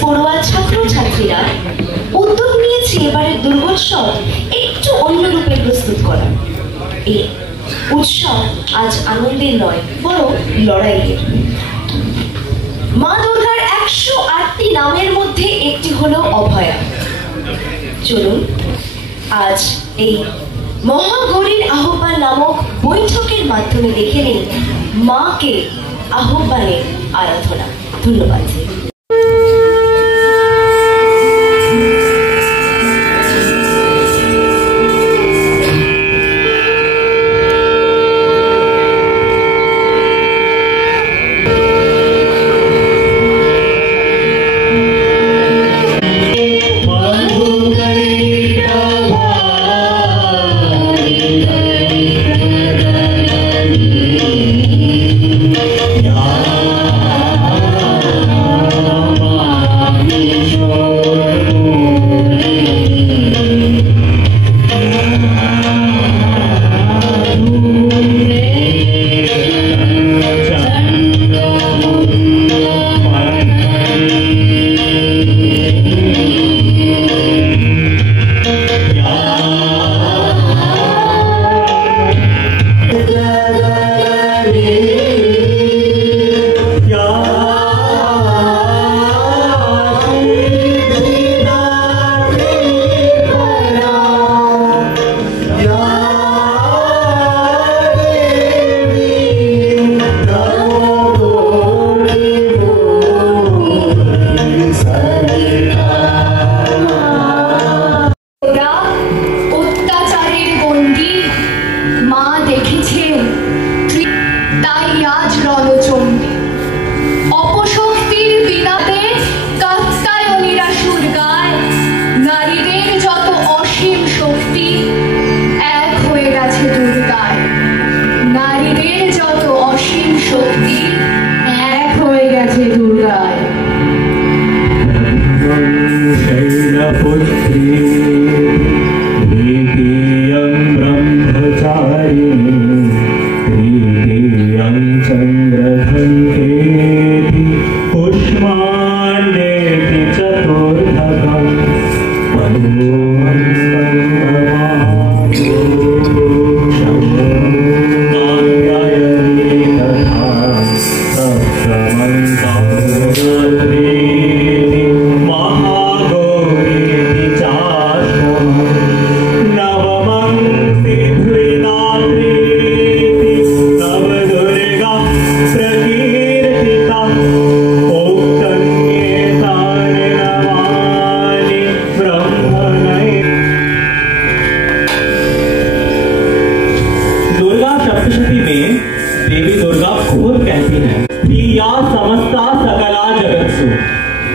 পড়ুয়া ছাত্রছাত্রীরা উদ্যোগ নিয়েছে এবারের দুর্গোৎসব একটু অন্য রূপে প্রস্তুত করা। এই উৎসব আজ আনন্দের নয়, বরং লড়াইয়ের। মা দুর্গার 108টি নামের মধ্যে একটি হলো অভয়া। চলুন আজ এই মহাগৌরীর আহ্বান নামক বৈঠকের মাধ্যমে দেখে নিন মাকে আহ্বানের আরাধনা। ধন্যবাদ।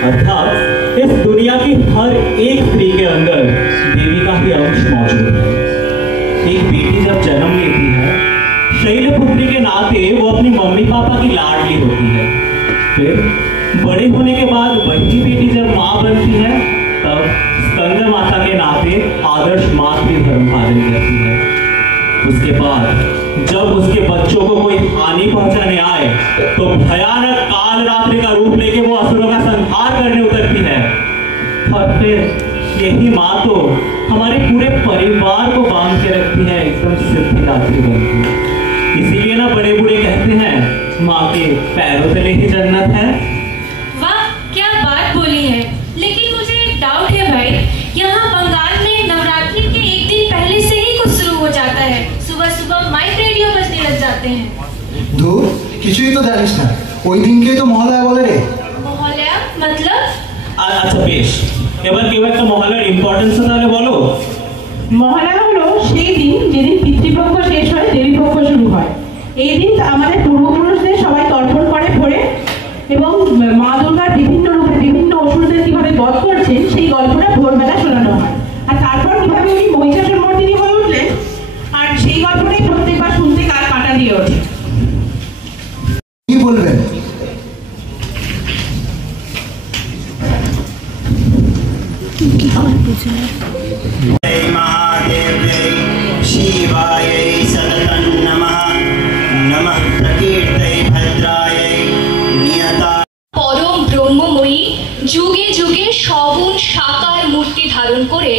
अर्थात इस दुनिया की हर एक स्त्री के अंदर देवी का ही अंश मौजूद है। एक बेटी जब जन्म लेती है, शैलपुत्री के नाते वो अपनी मम्मी पापा की लाडली होती है। फिर बड़े होने के बाद वही बेटी जब माँ बनती है, तब स्कंद माता के नाते आदर्श मातृ धर्म पालन करती है। उसके बाद जब उसके बच्चों को कोई हानि पहुंचाने आए तो भयानक काल रात्रि का रूप लेके वो असुरों का संहार करने उतरती है। और फिर यही माँ तो हमारे पूरे परिवार को बांध के रखती है, एकदम सिद्धिदात्री बनती। इसीलिए ना बड़े बूढ़े कहते हैं माँ के पैरों तले ही जन्नत है। वाह, क्या बात बोली है। लेकिन मुझे एक डाउट है भाई, यहाँ बंगाल में नवरात्रि के एक दिन पहले से ही कुछ शुरू हो जाता है। सुबह सुबह माइक रेडियो बजने लग जाते हैं। दूर কিছুই তো জানিস না, ওই দিনকে তো মহালয়া বলে রে। মহালয়া मतलब? আচ্ছা বেশ, এবার কেউ একটা মহালয়ার ইম্পর্টেন্স তাহলে বলো। মহালয়া হলো সেই দিন যেদিন পিতৃপক্ষ শেষ হয়, দেবীপক্ষ শুরু হয়। এই দিন আমাদের পূর্বপুরুষদের সবাই তর্পণ করে ভরে এবং মা দুর্গার বিভিন্ন রূপে বিভিন্ন অসুরদের কিভাবে বধ করছেন সেই গল্পটা ভোরবেলা শোনানো হয়। আর তারপর কিভাবে উনি মহিষাসুর মর্দিনী হয়ে উঠলেন, আর সেই গল্পটাই প্রত্যেকবার শুনতে কার কাটা দিয়ে ওঠে। কি বলবেন? महादेव्यै शिवायै सततं नमः नमः प्रकीर्तै भद्रायै नियता পরম ব্রহ্মময়ী যুগে যুগে সগুণ সাকার মূর্তি ধারণ করে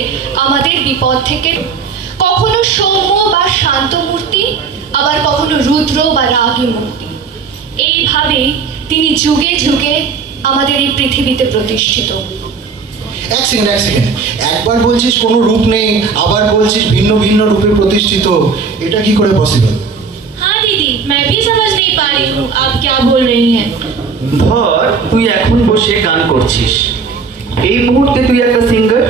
আমাদের বিপদ থেকে কখনো সৌম্য বা শান্ত মূর্তি, আবার কখনো রুদ্র বা রাগী মূর্তি, এইভাবেই তিনি যুগে যুগে আমাদের এই পৃথিবীতে প্রতিষ্ঠিত। এক সেকেন্ড, একবার বলছিস কোনো রূপ নেই, আবার বলছিস ভিন্ন ভিন্ন রূপে প্রতিষ্ঠিত, এটা কি করে পসিবল? हाँ दीदी, मैं भी समझ नहीं पा रही हूँ आप क्या बोल रही हैं। ধর তুই এখন বসে গান করছিস, এই মুহূর্তে তুই একটা সিঙ্গার।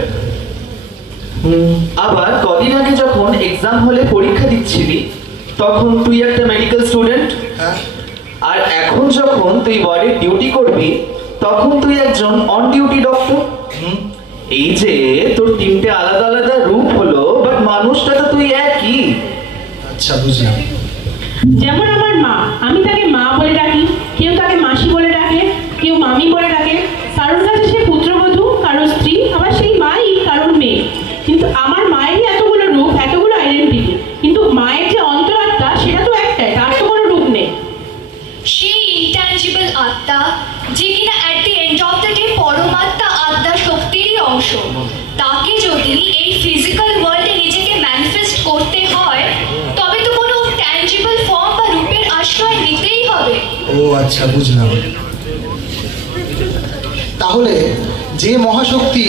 আবার কদিন আগে যখন এক্সাম হলে পরীক্ষা দিচ্ছিলি তখন তুই একটা মেডিকেল স্টুডেন্ট। হ্যাঁ, আর এখন যখন তুই ওয়ার্ডে ডিউটি করবি তখন তুই একজন অন ডিউটি ডক্টর। এই যে তোর তিনটে আলাদা আলাদা রূপ হলো, বাট মানুষটা তো তুই একই। আচ্ছা বুঝলাম। যেমন আমার মা, আমি তাকে মা বলে ডাকি, কেউ তাকে মাসি বলে ডাকে, কেউ মামি বলে ডাকে, কারোর কাছে সে পুত্রবধূ, কারোর স্ত্রী, আবার সেই মাই কারোর মেয়ে। কিন্তু আমার মায়েরই এতগুলো রূপ, এতগুলো আইডেন্টিটি, কিন্তু মায়ের যে অন্তরাত্মা সেটা তো একটাই, তার তো কোনো রূপ নেই। সেই ইনট্যাঞ্জিবল আত্মা যে কিনা at the end of the day পরমাত্মা আত্মা শক্তিরই অংশ, তাকে যদি এই ফিজিক্যাল ওয়ার্ল্ডে নিজেকে ম্যানিফেস্ট করতে হয় তবে তো কোনো ট্যাঞ্জিবল ফর্ম বা রূপের আশ্রয় নিতেই হবে। ও আচ্ছা বুঝলাম। তাহলে যে মহাশক্তি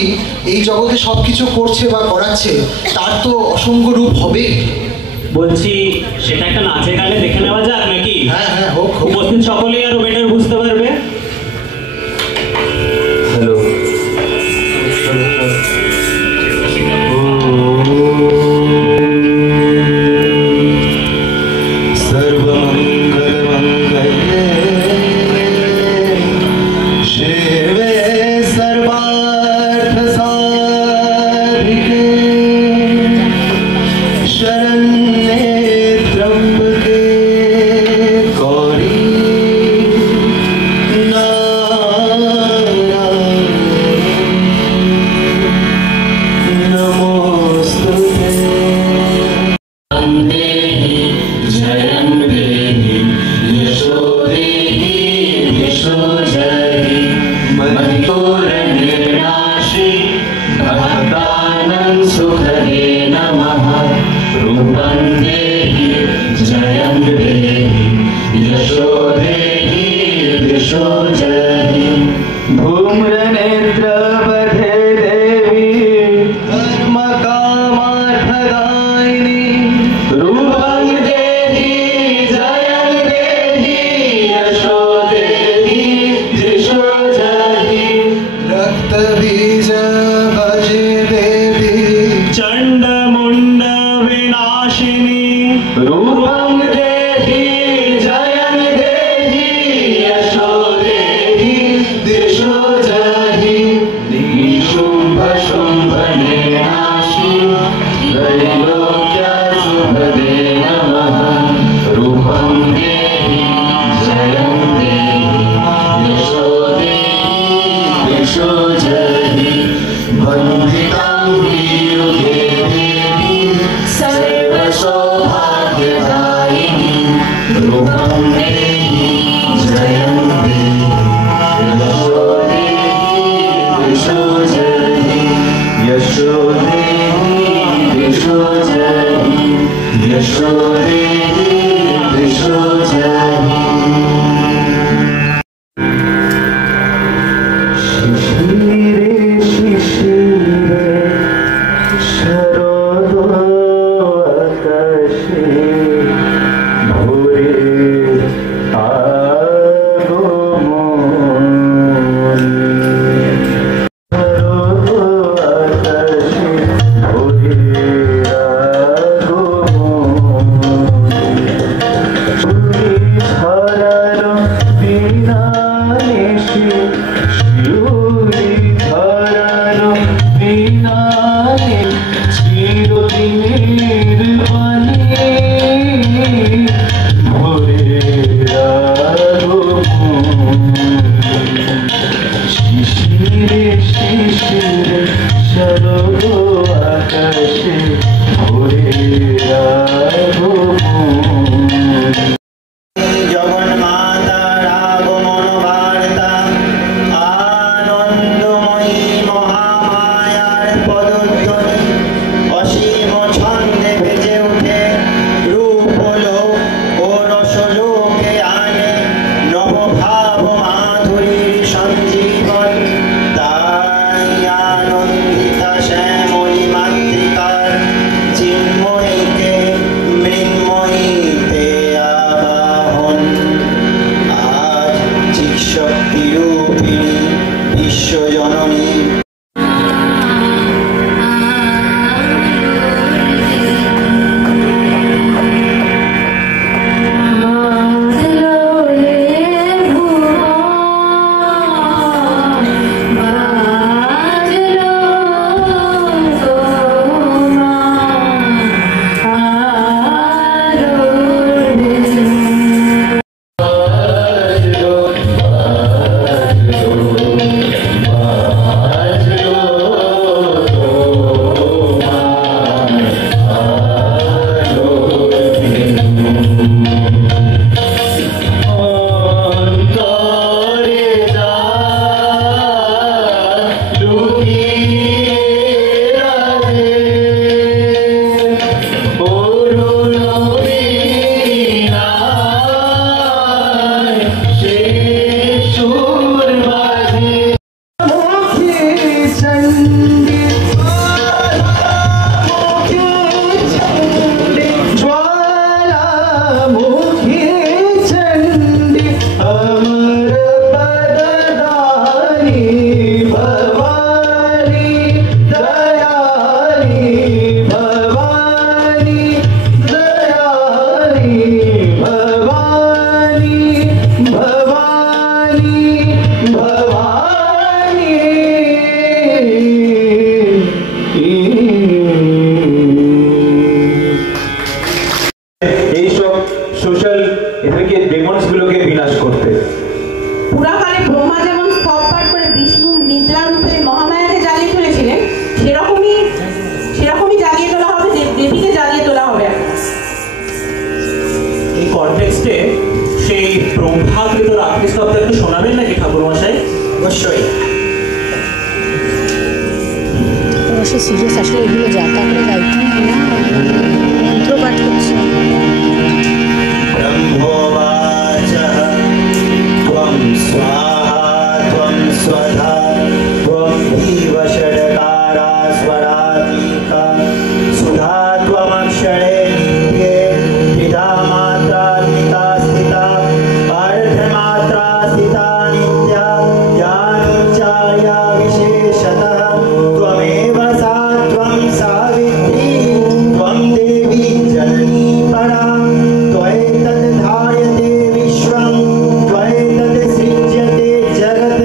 এই জগতে সবকিছু করছে বা করাচ্ছে তার তো অসংখ্য রূপ হবে। বলছি সেটা একটা নাচে গানে দেখে নেওয়া যাক নাকি? হ্যাঁ হ্যাঁ, হোক হোক। উপস্থিত সকলেই আরো বেটার বুঝতে পারবে। হ্যালো, শিশিরে শিশিরে শরৎ शक्तिरूपिणी विश्वजननी পুরাকালে ব্রহ্মা যেমন স্তবপাঠ করে বিষ্ণুর নিদ্রা রূপে মহামায়াকে জ্বালিয়ে তুলেছিলেন, সেরকমই জাগিয়ে তোলা হবে, দেবীকে জাগিয়ে তোলা হবে। এই কনটেক্সটে সেই ব্রহ্মাকৃত রাত্রি স্তবটা একটু শোনাবেন নাকি ঠাকুরমশাই? অবশ্যই। অবশ্যই সিরিয়াস, আসলে এগুলো যাতা করে দায়িত্ব না, মন্ত্র পাঠ করছে। ब्रह्मोवाच त्वं स्वाहा त्वं स्वधा त्वं जीव षड्कारा स्वरात्मिका सुधा त्वमक्षरे नित्ये विधा मात्रात्मिका स्थिता पार्थमात्रा स्थिता नित्या ज्ञानोच्चार्या विशेषतः त्वमेव सा त्वं सावित्री त्वं देवी जननी परा ध्यायते विश्वं त्वयैतत् सृज्यते जगत्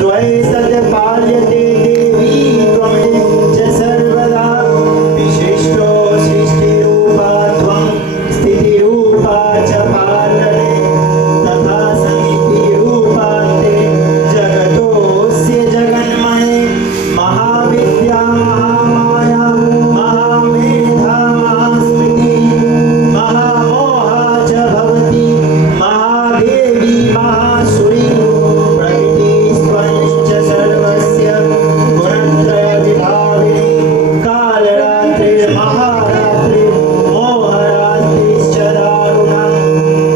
त्वयैतत् पाल्यते देवी त्वमेव च सर्वदा विशिष्टो सृष्टिरूपा त्वं स्थितिरूपा च पालने तथा समितिरूपा ते जगतोऽस्य जगन्मये महाविद्या महामाया महामेधा महास्मृति महामोहा च भवति महादेवी महासुरी प्रकृतिस्त्वञ्च सर्वस्य गुणत्रयविभाविनी कालरात्रिर्महारात्रिर्मोहरात्रिश्च दारुणा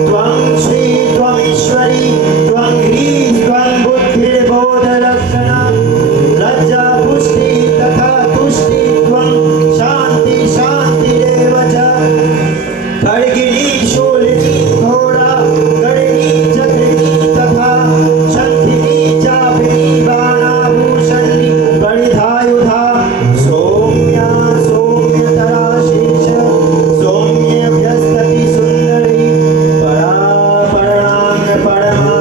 त्वं श्री त्वमीश्वरी त्वं ह्रीं त्वं बुद्धिर्बोधलक्षणा लज्जा पुष्टि तथा तुष्टि त्वं शान्ति शान्तिरेव च खड्गिनी शूलिनी घोड़ा गणिनी चक्रिणी तथा शक्तिनी चापिनी बाणाभूषणी परिधायुधा सौम्या सौम्यतरा शीर्ष सौम्यभ्यस्तति सुन्दरी परा परणांग परमा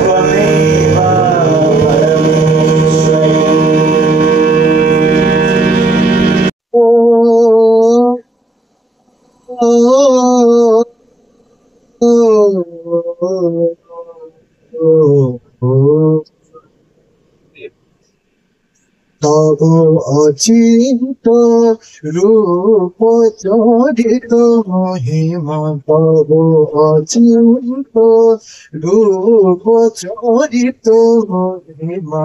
त्वमेव परमेश्वरी। তব অচিন্ত রূপ চরিত মহিমা, তব অচিন্ত রূপ চরিত মহিমা।